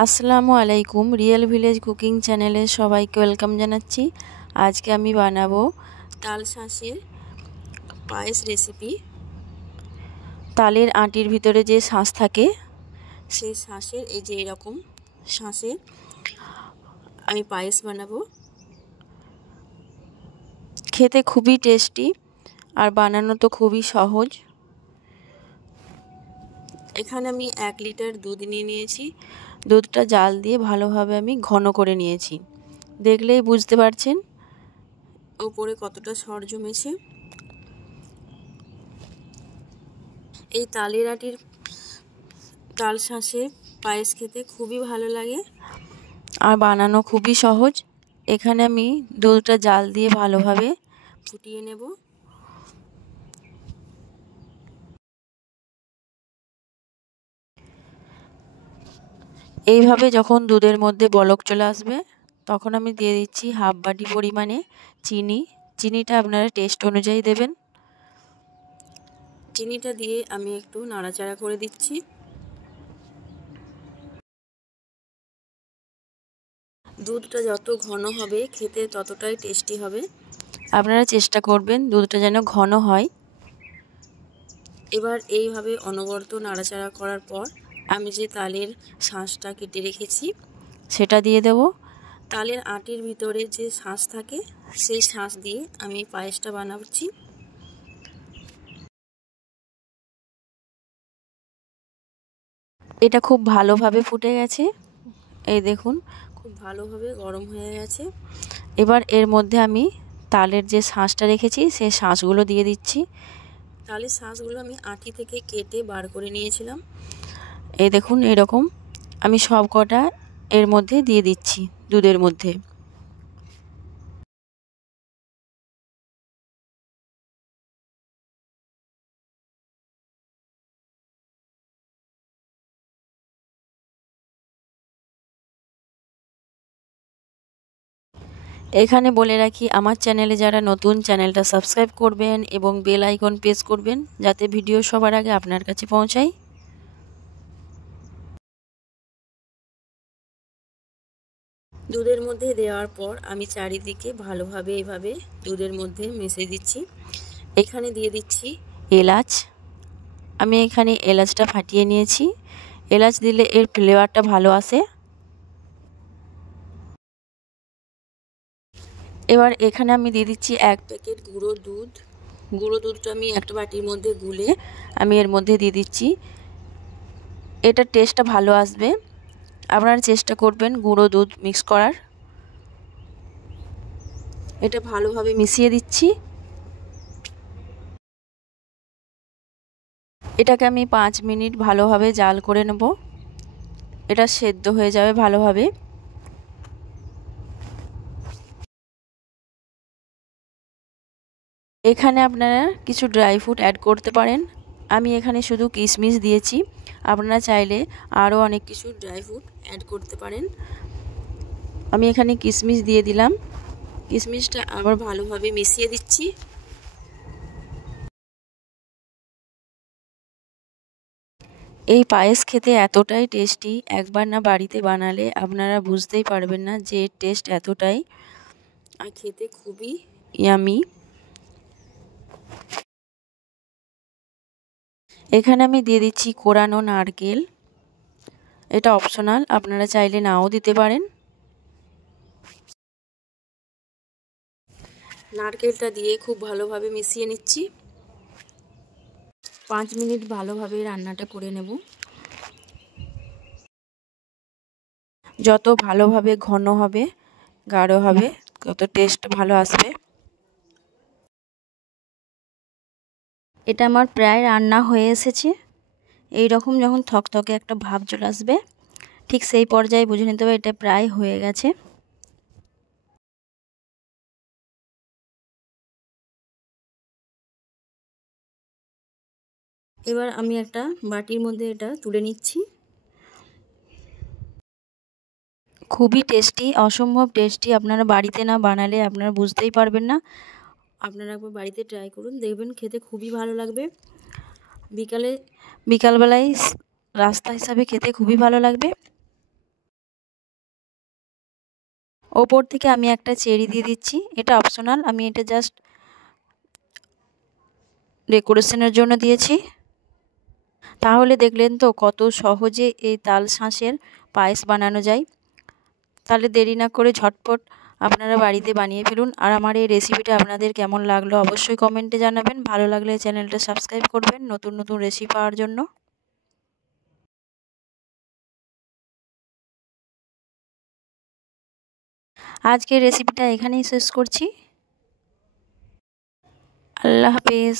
আসসালামু আলাইকুম। Real village cooking চ্যানেলে সবাইকে ওয়েলকাম জানাচ্ছি। আজকে আমি বানাবো তাল শাঁসের পায়েস রেসিপি। তালের আটির ভিতরে যে শাঁস থাকে সেই শাঁসের এই যে এরকম শাঁসের আমি পায়েস বানাবো। খেতে খুবই টেস্টি আর বানানো তো খুবই সহজ। এখানে আমি 1 লিটার দুধ নিয়ে নিয়েছি। দুধটা জাল দিয়ে ভালোভাবে আমি ঘন করে নিয়েছি। দেখলেই বুঝতে পারছেন ওপরে কতটা সর জমেছে। এই তালের আটির তাল শাঁসের পায়েস খেতে খুবই ভালো লাগে আর বানানো খুবই সহজ। এখানে আমি দুধটা জাল দিয়ে ভালোভাবে ফুটিয়ে নেব। এইভাবে যখন দুধের মধ্যে বলক চলে আসবে তখন আমি দিয়ে দিচ্ছি হাফ বাটি পরিমাণে চিনি। চিনিটা আপনারা টেস্ট অনুযায়ী দেবেন। চিনিটা দিয়ে আমি একটু নাড়াচাড়া করে দিচ্ছি। দুধটা যত ঘন হবে খেতে ততটাই টেস্টি হবে। আপনারা চেষ্টা করবেন দুধটা যেন ঘন হয়। এবার এইভাবে অনবরত নাড়াচাড়া করার পর আমি যে তালের শাঁসটা কেটে রেখেছি সেটা দিয়ে দেব। তালের আটির ভিতরে যে শাঁস থাকে সেই শাঁস দিয়ে আমি পায়েসটা বানাচ্ছি। এটা খুব ভালোভাবে ফুটে গেছে। এই দেখুন খুব ভালোভাবে গরম হয়ে গেছে। এবার এর মধ্যে আমি তালের যে শাঁসটা রেখেছি সেই শাঁসগুলো দিয়ে দিচ্ছি। তালের শাঁসগুলো আমি আটি থেকে কেটে বার করে নিয়েছিলাম। এই দেখুন এরকম আমি সব কটা এর মধ্যে দিয়ে দিচ্ছি দুধের মধ্যে। এখানে বলে রাখি আমার চ্যানেলে যারা নতুন চ্যানেলটা সাবস্ক্রাইব করবেন এবং বেল আইকন প্রেস করবেন যাতে ভিডিও সবার আগে আপনার কাছে পৌঁছায়। দুধের মধ্যে দেওয়ার পর আমি চারিদিকে ভালোভাবে এইভাবে দুধের মধ্যে মিশিয়ে দিচ্ছি। এখানে দিয়ে দিচ্ছি এলাচ। আমি এখানে এলাচটা ফাটিয়ে নিয়েছি। এলাচ দিলে এর ফ্লেভারটা ভালো আসে। এবার এখানে আমি দিয়ে দিচ্ছি 1 প্যাকেট গুঁড়ো দুধ। গুঁড়ো দুধটা আমি একটা বাটির মধ্যে গুলে আমি এর মধ্যে দিয়ে দিচ্ছি। এটার টেস্টটা ভালো আসবে। আপনারা চেষ্টা করবেন গুঁড়ো দুধ মিক্স করার। এটা ভালোভাবে মিশিয়ে দিচ্ছি। এটাকে আমি 5 মিনিট ভালোভাবে জাল করে নেব। এটা সেদ্ধ হয়ে যাবে ভালোভাবে। এখানে আপনারা কিছু ড্রাই ফ্রুট অ্যাড করতে পারেন। আমি এখানে শুধু কিশমিশ দিয়েছি। আপনারা চাইলে আরও অনেক কিছু ড্রাই ফ্রুট অ্যাড করতে পারেন। আমি এখানে কিশমিশ দিয়ে দিলাম। কিশমিশটা আবার ভালোভাবে মিশিয়ে দিচ্ছি। এই পায়েস খেতে এতটাই টেস্টি, একবার না বাড়িতে বানালে আপনারা বুঝতেই পারবেন না যে এর টেস্ট এতটাই, আর খেতে খুবই ইয়ামি। এখানে আমি দিয়ে দিচ্ছি কোরানো নারকেল। এটা অপশনাল, আপনারা চাইলে নাও দিতে পারেন। নারকেলটা দিয়ে খুব ভালোভাবে মিশিয়ে নিচ্ছি। 5 মিনিট ভালোভাবে রান্নাটা করে নেব। যত ভালোভাবে ঘন হবে গাঢ় হবে তত টেস্ট ভালো আসবে। এটা আমার প্রায় রান্না হয়ে এসেছে। এই রকম যখন থকথকে একটা ভাব চলে আসবে ঠিক সেই পর্যায়ে বুঝে নিতে হবে এটা প্রায় হয়ে গেছে। এবার আমি একটা বাটির মধ্যে এটা তুলে নিচ্ছি। খুবই টেস্টি, অসম্ভব টেস্টি। আপনারা বাড়িতে না বানালে আপনারা বুঝতেই পারবেন না। আপনারা একবার বাড়িতে ট্রাই করুন, দেখবেন খেতে খুবই ভালো লাগবে। বিকালবেলায় রাস্তা হিসাবে খেতে খুবই ভালো লাগবে। ওপর থেকে আমি একটা চেরি দিয়ে দিচ্ছি, এটা অপশনাল, আমি এটা জাস্ট ডেকোরেশনের জন্য দিয়েছি। তাহলে দেখলেন তো কত সহজে এই তাল শাঁসের পায়েস বানানো যায়। তাহলে দেরি না করে ঝটপট আপনারা বাড়িতে বানিয়ে ফেলুন। আর আমার এই রেসিপিটা আপনাদের কেমন লাগলো অবশ্যই কমেন্টে জানাবেন। ভালো লাগলে চ্যানেলটা সাবস্ক্রাইব করবেন নতুন নতুন রেসিপি পাওয়ার জন্য। আজকের রেসিপিটা এখানেই শেষ করছি। আল্লাহ হাফেজ।